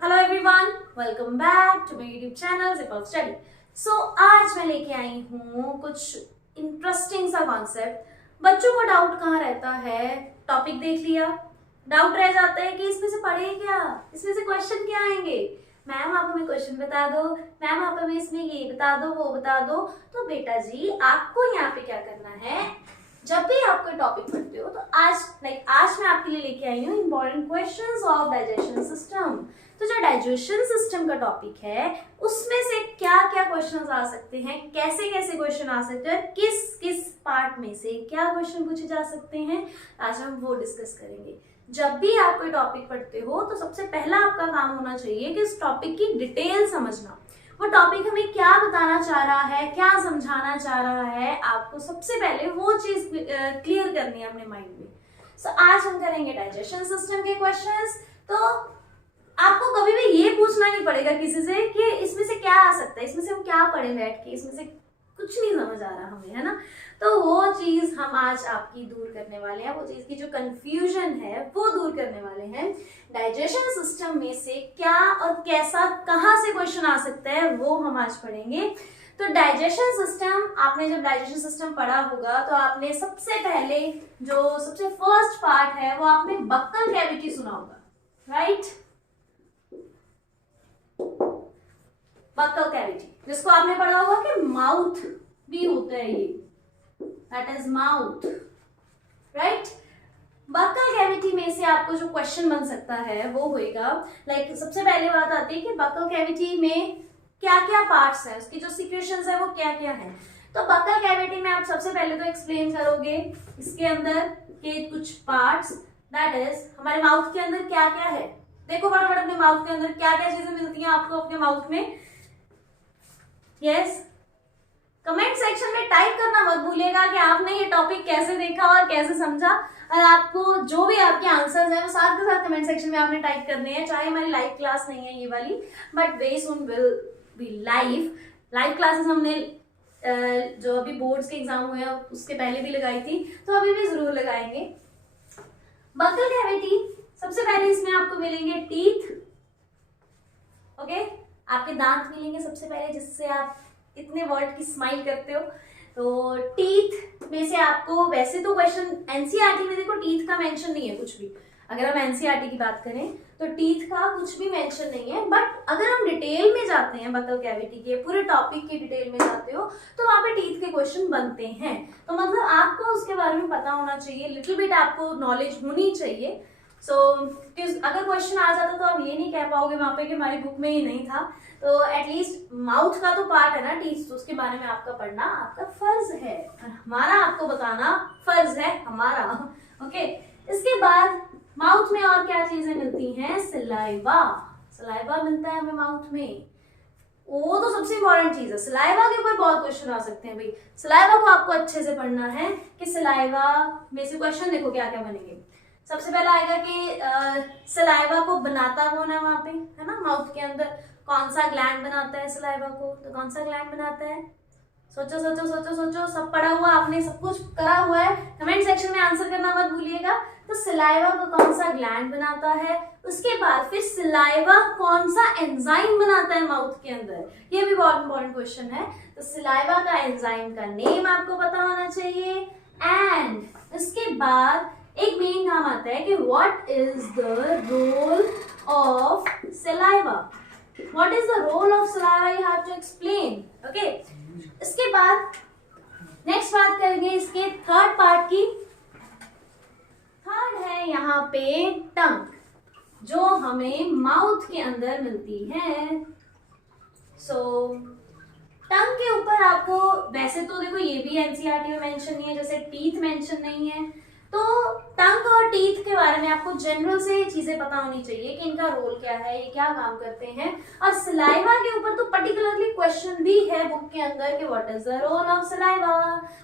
Hello everyone, welcome back to my YouTube channel Zip of Study. So आज मैं लेके आई हूँ कुछ इंटरेस्टिंग सा कॉन्सेप्ट। बच्चों को डाउट कहाँ रहता है, टॉपिक देख लिया, डाउट रह जाता है कि इसमें से पढ़े क्या, इसमें से क्वेश्चन क्या आएंगे। मैम आप हमें क्वेश्चन बता दो, मैम आप हमें इसमें ये बता दो, वो बता दो। तो बेटा जी आपको यहाँ पे क्या करना है, जब भी आप कोई टॉपिक पढ़ते हो तो आज मैं आपके लिए लेके आई हूँ important questions of digestion system. तो जो डाइजेशन सिस्टम का टॉपिक है उसमें से क्या क्या क्वेश्चंस आ सकते हैं, कैसे कैसे क्वेश्चन आ सकते हैं, किस किस पार्ट में से क्या क्वेश्चन पूछे जा सकते हैं, आज हम वो डिस्कस करेंगे। जब भी आप कोई टॉपिक पढ़ते हो तो सबसे पहला आपका काम होना चाहिए कि इस टॉपिक की डिटेल समझना। वो टॉपिक हमें क्या बताना चाह रहा है, क्या समझाना चाह रहा है, आपको सबसे पहले वो चीज क्लियर करनी है अपने माइंड में। सो आज हम करेंगे डाइजेशन सिस्टम के क्वेश्चंस। तो आपको कभी भी ये पूछना नहीं पड़ेगा किसी से कि इसमें से क्या आ सकता है, इसमें से हम क्या पढ़े बैठ के, इसमें से कुछ नहीं समझ आ रहा हमें, है ना। तो वो चीज हम आज आपकी दूर करने वाले हैं, वो चीज की जो कंफ्यूजन है वो दूर करने वाले हैं। डाइजेशन सिस्टम में से क्या और कैसा, कहाँ से क्वेश्चन आ सकता है वो हम आज पढ़ेंगे। तो डाइजेशन सिस्टम, आपने जब डाइजेशन सिस्टम पढ़ा होगा तो आपने सबसे पहले जो सबसे फर्स्ट पार्ट है वो आपने बक्कल कैविटी सुना होगा, राइट। बक्कल कैविटी, जिसको आपने पढ़ा होगा कि माउथ भी होता है, ये that is mouth, right. Buccal cavity में से आपको जो क्वेश्चन बन सकता है वो होएगा सबसे पहले बात आती है कि बक्कल कैविटी में क्या क्या पार्ट्स हैं, उसकी जो सिक्रेशंस है वो क्या क्या है। तो बक्कल कैविटी में आप सबसे पहले तो एक्सप्लेन करोगे इसके अंदर के कुछ पार्ट्स, दैट इज हमारे माउथ के अंदर क्या क्या है। देखो फटाफट अपने माउथ के अंदर क्या क्या चीजें मिलती हैं आपको अपने माउथ में। यस, कमेंट सेक्शन में टाइप करना मत भूलिएगा कि आपने ये टॉपिक कैसे देखा और कैसे समझा। और आपको जो भी आपके आंसर्स हैं वो साथ के साथ कमेंट सेक्शन में आपने टाइप करने हैं। चाहे हमारी लाइव क्लास नहीं है ये वाली, but very soon will be live classes हमने जो अभी बोर्ड्स के एग्जाम हुए हैं उसके पहले भी लगाई थी, तो अभी भी जरूर लगाएंगे। बक्कल कैविटी, सबसे पहले इसमें आपको मिलेंगे टीथ, ओके, आपके दांत मिलेंगे सबसे पहले, जिससे आप इतने वर्ड की स्माइल करते हो। तो टीथ में से आपको, वैसे तो क्वेश्चन एनसीईआरटी में देखो टीथ का मेंशन नहीं है कुछ भी। अगर हम एनसीईआरटी की बात करें तो टीथ का कुछ भी मेंशन नहीं है, बट अगर हम डिटेल में जाते हैं बक्कल कैविटी के पूरे टॉपिक के डिटेल में जाते हो तो वहां पे टीथ के क्वेश्चन बनते हैं। तो मतलब आपको उसके बारे में पता होना चाहिए, लिटिल बिट आपको नॉलेज होनी चाहिए। अगर क्वेश्चन आ जाता तो आप ये नहीं कह पाओगे वहां पे कि हमारी बुक में ही नहीं था। तो एटलीस्ट माउथ का तो पार्ट है ना टीथ, तो उसके बारे में आपका पढ़ना आपका फर्ज है, हमारा आपको बताना फर्ज है हमारा, ओके। इसके बाद माउथ में और क्या चीजें मिलती हैं, सलाइवा मिलता है हमें माउथ में। वो तो सबसे इंपॉर्टेंट चीज है, सलाइवा के ऊपर बहुत क्वेश्चन आ सकते हैं भाई। सलाइवा को आपको अच्छे से पढ़ना है कि सलाइवा में से क्वेश्चन देखो क्या क्या बनेंगे। सबसे पहला आएगा कि सलाइवा को बनाता कौन है वहां पे, है ना, माउथ के अंदर कौन सा ग्लैंड बनाता है सलाइवा को, तो कौन सा ग्लैंड बनाता है। सोचो सोचो सोचो सोचो, सब पढ़ा हुआ आपने, सब कुछ करा हुआ है, कमेंट सेक्शन में आंसर करना मत भूलिएगा। तो सलाइवा को कौन सा ग्लैंड बनाता है, उसके बाद फिर सलाइवा कौन सा एंजाइम बनाता है माउथ के अंदर, ये भी बहुत इंपॉर्टेंट क्वेश्चन है। तो सलाइवा का एंजाइम का नेम आपको पता होना चाहिए। एंड इसके बाद एक मेन काम आता है कि what is the role of saliva, what is the role of saliva, you have to explain, okay. इसके बाद नेक्स्ट बात करेंगे इसके थर्ड पार्ट की। थर्ड है यहाँ पे टंग, जो हमें माउथ के अंदर मिलती है। टंग के ऊपर आपको, वैसे तो देखो ये भी एनसीईआरटी में मेंशन नहीं है, जैसे टीथ मेंशन नहीं है, तो टंग और टीथ के बारे में आपको जनरल से चीजें पता होनी चाहिए कि इनका रोल क्या है, ये क्या काम करते हैं। और सलाइवा के ऊपर तो पर्टिकुलरली क्वेश्चन भी है बुक के अंदर कि what is the role of saliva,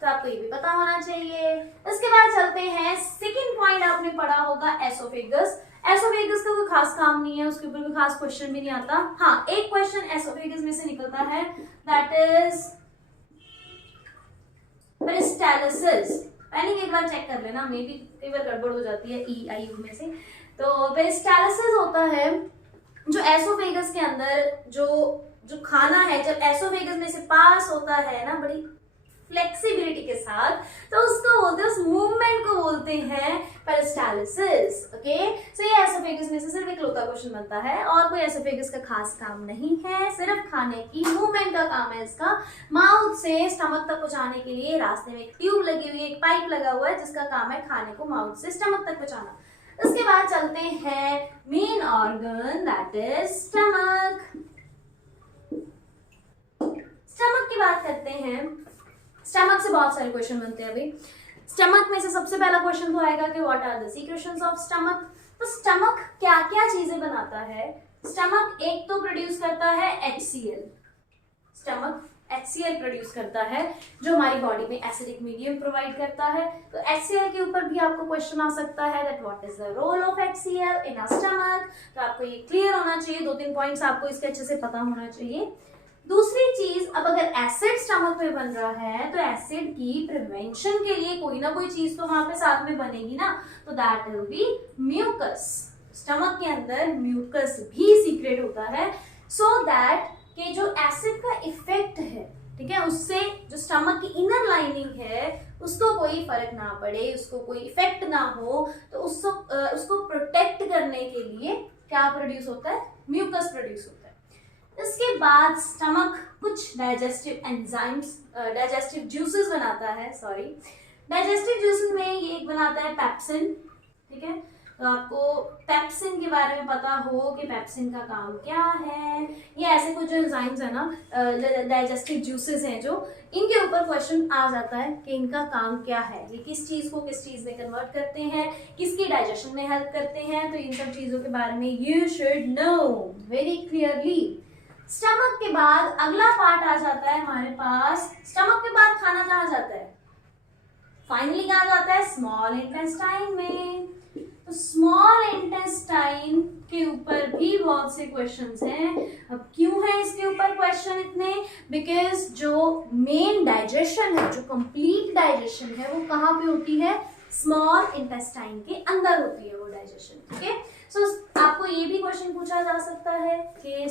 तो आपको ये भी पता होना चाहिए। इसके बाद चलते हैं सेकंड पॉइंट, आपने पढ़ा होगा एसोफेगस। एसोफेगस का कोई खास काम नहीं है, उसके ऊपर कोई खास क्वेश्चन भी नहीं आता। हाँ, एक क्वेश्चन एसोफेगस में से निकलता है, दैट इज पेरिस्टालिसिस। पहले एक बार चेक कर लेना, मे भी कई बार गड़बड़ हो जाती है ई आई यू में से। तो पेरिस्टालिसिस होता है जो एसोफेगस के अंदर जो खाना है जब एसोफेगस में से पास होता है ना बड़ी फ्लेक्सिबिलिटी के साथ, तो उसको बोलते हैं, उस मूवमेंट को बोलते हैं पेरिस्टालिसिस। ओके, सो ये एसोफेगस में से सिर्फ एक लौता क्वेश्चन बनता है और कोई एसोफेगस का खास काम नहीं है, सिर्फ खाने की मूवमेंट का काम है इसका। माउथ से स्टमक तक पहुंचाने के लिए रास्ते में एक ट्यूब लगी हुई है, एक पाइप लगा हुआ है जिसका काम है खाने को माउथ से स्टमक तक पहुंचाना। उसके बाद चलते हैं main organ that is stomach. Stomach की बात करते हैं। स्टमक से बहुत सारे क्वेश्चन बनते हैं अभी। स्टमक में से सबसे पहला क्वेश्चन तो आएगा कि what are the secretions of stomach. तो स्टमक क्या क्या चीजें बनाता है? स्टमक एक तो प्रोड्यूस करता है HCl। स्टमक HCl प्रोड्यूस करता है जो हमारी बॉडी में एसिडिक मीडियम प्रोवाइड करता है। तो HCl के ऊपर भी आपको क्वेश्चन आ सकता है that what is the role of HCl in a stomach. तो आपको ये क्लियर होना चाहिए, 2-3 पॉइंट्स आपको इसके अच्छे से पता होना चाहिए। दूसरी चीज, अब अगर एसिड स्टमक में बन रहा है तो एसिड की प्रिवेंशन के लिए कोई ना कोई चीज तो वहां पे साथ में बनेगी ना, तो that will be mucus. Stomach के अंदर म्यूकस भी सीक्रेट होता है सो दैट कि जो एसिड का इफेक्ट है, ठीक है, उससे जो स्टमक की इनर लाइनिंग है उसको कोई फर्क ना पड़े, उसको कोई इफेक्ट ना हो, तो उसको प्रोटेक्ट करने के लिए क्या प्रोड्यूस होता है? म्यूकस प्रोड्यूस होता है। इसके बाद स्टमक कुछ डाइजेस्टिव एंजाइम्स, डाइजेस्टिव जूसेस बनाता है। डाइजेस्टिव जूसेस में ये एक बनाता है पेप्सिन। ठीक है, तो आपको पेप्सिन के बारे में पता हो कि पेप्सिन का काम क्या है। ये ऐसे कुछ जो एंजाइम्स है ना, डाइजेस्टिव जूसेस हैं जो, इनके ऊपर क्वेश्चन आ जाता है कि इनका काम क्या है, ये किस चीज को किस चीज में कन्वर्ट करते हैं, किसकी डाइजेशन में हेल्प करते हैं। तो इन सब चीजों के बारे में you should know very clearly. Stomach के बाद अगला पार्ट आ जाता है हमारे पास। स्टमक के बाद खाना कहाँ जाता है? फाइनली कहाँ जाता है? स्मॉल इंटेस्टाइन में। तो स्मॉल इंटेस्टाइन के ऊपर भी बहुत से क्वेश्चंस हैं। अब क्यों है इसके ऊपर क्वेश्चन इतने? बिकॉज जो मेन डाइजेशन है, जो कंप्लीट डाइजेशन है, वो कहाँ पे होती है? स्मॉल इंटेस्टाइन के अंदर होती है वो डाइजेशन। ठीक है, सो आपको ये भी क्वेश्चन पूछा जा सकता है कि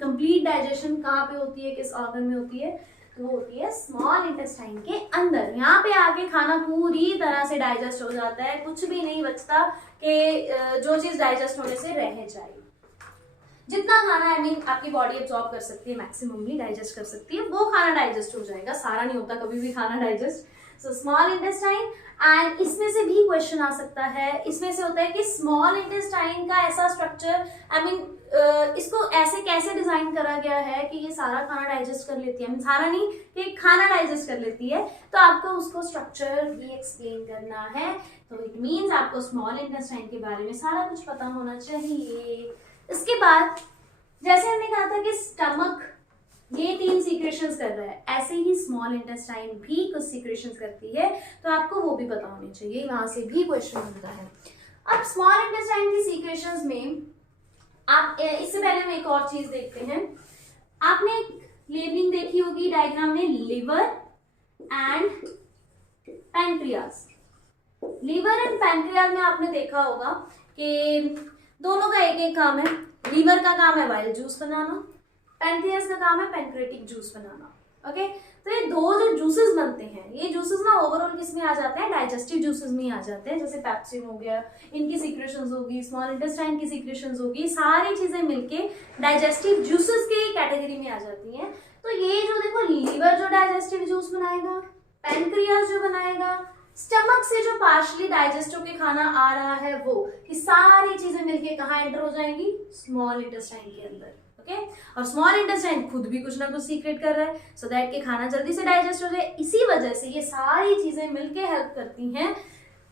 कंप्लीट डाइजेशन कहाँ पे होती है, किस ऑर्गन में होती है? तो वो होती है स्मॉल इंटेस्टाइन के अंदर। यहाँ पे आके खाना पूरी तरह से डाइजेस्ट हो जाता है, कुछ भी नहीं बचता कि जो चीज डाइजेस्ट होने से रह जाए। जितना खाना आपकी बॉडी एब्जॉर्ब कर सकती है, मैक्सिममली डाइजेस्ट कर सकती है, वो खाना डाइजेस्ट हो जाएगा। सारा नहीं होता कभी भी खाना digest. So small intestine, and इसमें से भी क्वेश्चन आ सकता है। इसमें से होता है कि स्मॉल इंटेस्टाइन का ऐसा स्ट्रक्चर, इसको ऐसे कैसे डिजाइन करा गया है कि ये सारा खाना डाइजेस्ट कर लेती है। सारा नहीं, कि खाना डाइजेस्ट कर लेती है, तो आपको उसको स्ट्रक्चर भी एक्सप्लेन करना है। तो इट मीन्स आपको स्मॉल इंटेस्टाइन के बारे में सारा कुछ पता होना चाहिए। इसके बाद जैसे हमने कहा था कि स्टमक ये 3 सीक्रेशंस कर रहा है, ऐसे ही स्मॉल इंटेस्टाइन भी कुछ सीक्रेशंस करती है, तो आपको वो भी पता होने चाहिए, वहां से भी क्वेश्चन बनता है। अब स्मॉल इंटेस्टाइन की सीक्रेशंस में आप इससे पहले हम एक और चीज देखते हैं। आपने लेबलिंग देखी होगी डायग्राम में, liver and pancreas. Liver and pancreas में आपने देखा होगा कि दोनों का एक एक काम है। लीवर का काम है बाइल जूस बनाना, पैंक्रियास का काम है पैंक्रेटिक जूस बनाना। ओके, तो ये दो जो जूसेस बनते हैं, ये जूसेस ना ओवरऑल किस में आ जाते हैं? डाइजेस्टिव जूसेस में आ जाते हैं। जैसे पेप्सिन हो गया, इनकी सीक्रेशंस होगी, स्मॉल इंटेस्टाइन की सीक्रेशंस होगी, सारी चीजें मिलके डाइजेस्टिव जूसेस की कैटेगरी में आ जाती हैं। तो ये जो देखो, लीवर जो डाइजेस्टिव जूस बनाएगा, पैंक्रियास जो बनाएगा, स्टमक से जो पार्शली डाइजेस्ट होके खाना आ रहा है, वो ये सारी चीजें मिलके कहाँ एंटर हो जाएंगी? स्मॉल इंटेस्टाइन के अंदर। ओके, और स्मॉल इंटेस्टाइन खुद भी कुछ ना कुछ सीक्रेट कर रहा है सो दैट कि खाना जल्दी से डाइजेस्ट हो जाए। इसी वजह से ये सारी चीजें मिलके हेल्प करती हैं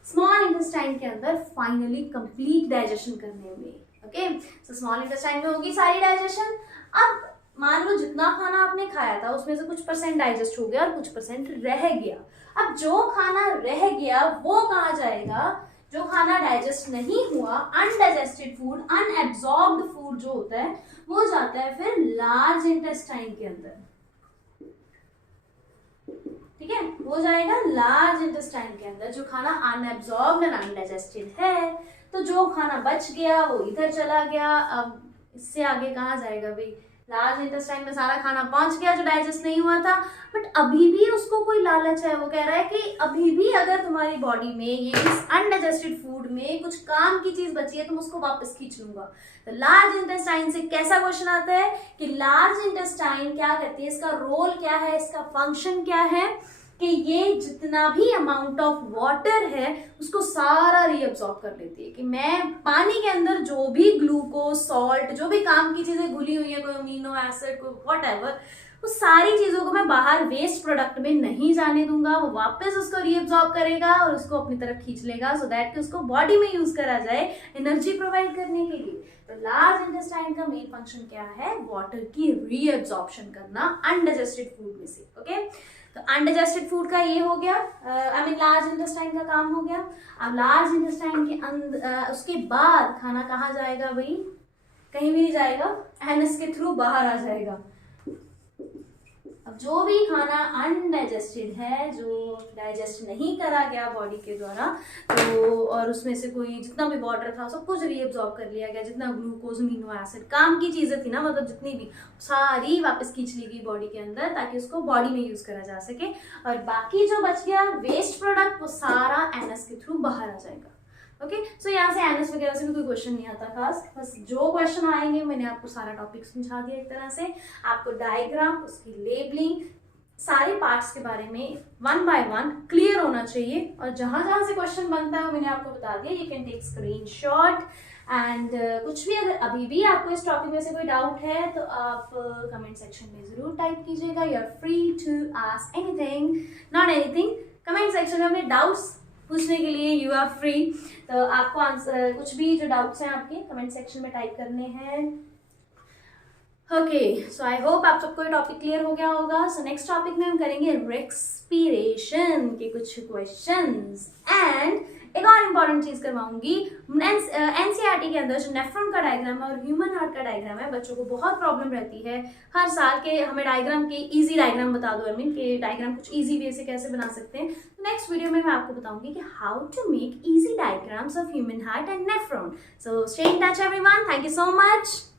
स्मॉल इंटेस्टाइन के अंदर फाइनली कंप्लीट डाइजेशन करने में। ओके, सो स्मॉल इंटेस्टाइन में होगी सारी डाइजेशन। अब मान लो जितना खाना आपने खाया था उसमें से कुछ % डाइजेस्ट हो गया और कुछ % रह गया। अब जो खाना रह गया वो कहाँ जाएगा? जो खाना डाइजेस्ट नहीं हुआ, अनडाइजेस्टेड फूड, अनएब्सॉर्ब्ड फूड जो होता है, वो जाता है फिर लार्ज इंटेस्टाइन के अंदर। ठीक है, वो जाएगा लार्ज इंटेस्टाइन के अंदर, जो खाना अनएब्सॉर्ब्ड एंड अनडाइजेस्टेड है। तो जो खाना बच गया वो इधर चला गया। अब इससे आगे कहाँ जाएगा भाई, लार्ज इंटेस्टाइन में सारा खाना पहुंच गया जो डाइजेस्ट नहीं हुआ था, बट अभी भी उसको कोई लालच है, वो कह रहा है कि अभी भी अगर तुम्हारी बॉडी में ये इस अनडाइजेस्टेड फूड में कुछ काम की चीज बची है, तुम उसको वापस खींच लूंगा। तो लार्ज इंटेस्टाइन से कैसा क्वेश्चन आता है कि लार्ज इंटेस्टाइन क्या करती है, इसका रोल क्या है, इसका फंक्शन क्या है, कि ये जितना भी अमाउंट ऑफ वाटर है उसको सारा रीअब्सॉर्ब कर लेती है। कि मैं पानी के अंदर जो भी ग्लूकोज, सॉल्ट, जो भी काम की चीजें घुली हुई है, कोई अमीनो एसिड, कोई व्हाटएवर, उस सारी चीजों को मैं बाहर वेस्ट प्रोडक्ट में नहीं जाने दूंगा, वो वापस उसको रीअब्सॉर्ब करेगा और उसको अपनी तरफ खींच लेगा, सो दैट कि उसको बॉडी में यूज करा जाए एनर्जी प्रोवाइड करने के लिए। तो लार्ज इंटेस्टाइन का मेन फंक्शन क्या है, वाटर की रीअब्सॉर्प्शन करना अनडाइजेस्टेड फूड में से। ओके, तो अनडाइजेस्टेड फूड का ये हो गया, आई मीन लार्ज इंटेस्टाइन का काम हो गया। अब लार्ज इंटेस्टाइन के अंदर उसके बाद खाना कहाँ जाएगा भाई, कहीं भी नहीं जाएगा, एनस के थ्रू बाहर आ जाएगा। अब जो भी खाना अनडाइजेस्टेड है, जो डाइजेस्ट नहीं करा गया बॉडी के द्वारा, तो और उसमें से कोई जितना भी वाटर था सब कुछ रीअब्सॉर्ब कर लिया गया, जितना ग्लूकोज, अमीनो एसिड, काम की चीजें थी ना, मतलब जितनी भी सारी वापस खींच ली गई बॉडी के अंदर ताकि उसको बॉडी में यूज करा जा सके। और बाकी जो बच गया वेस्ट प्रोडक्ट, वो सारा एनस के थ्रू बाहर आ जाएगा। ओके, सो यहाँ से एनएस वगैरह से भी कोई क्वेश्चन नहीं आता खास, बस जो क्वेश्चन आएंगे मैंने आपको सारा टॉपिक समझा दिया एक तरह से। आपको डायग्राम, उसकी लेबलिंग, सारे पार्ट्स के बारे में 1 by 1 क्लियर होना चाहिए। और जहां जहां से क्वेश्चन बनता है मैंने आपको बता दिया, you can take screenshot. And कुछ भी अगर अभी भी आपको इस टॉपिक में से कोई डाउट है तो आप कमेंट सेक्शन में जरूर टाइप कीजिएगा। You are free to ask anything, not anything. Comment section में अपने डाउट्स पूछने के लिए यू आर फ्री। तो आपको आंसर, कुछ भी जो डाउट्स हैं आपके कमेंट सेक्शन में टाइप करने हैं। ओके, सो आई होप आप सबको ये टॉपिक क्लियर हो गया होगा। सो नेक्स्ट टॉपिक में हम करेंगे रेस्पिरेशन के कुछ क्वेश्चंस। एंड एक और इम्पॉर्टेंट चीज करवाऊंगी, एनसीईआरटी के अंदर जो नेफ्रॉन का डायग्राम है और ह्यूमन हार्ट का डायग्राम है, बच्चों को बहुत प्रॉब्लम रहती है हर साल के, हमें डायग्राम के इजी डायग्राम बता दो, आई मीन के डायग्राम कुछ इजी वे से कैसे बना सकते हैं। तो नेक्स्ट वीडियो में मैं आपको बताऊंगी कि how to make easy diagrams of human heart and nephron. So stay in touch everyone, thank you so much.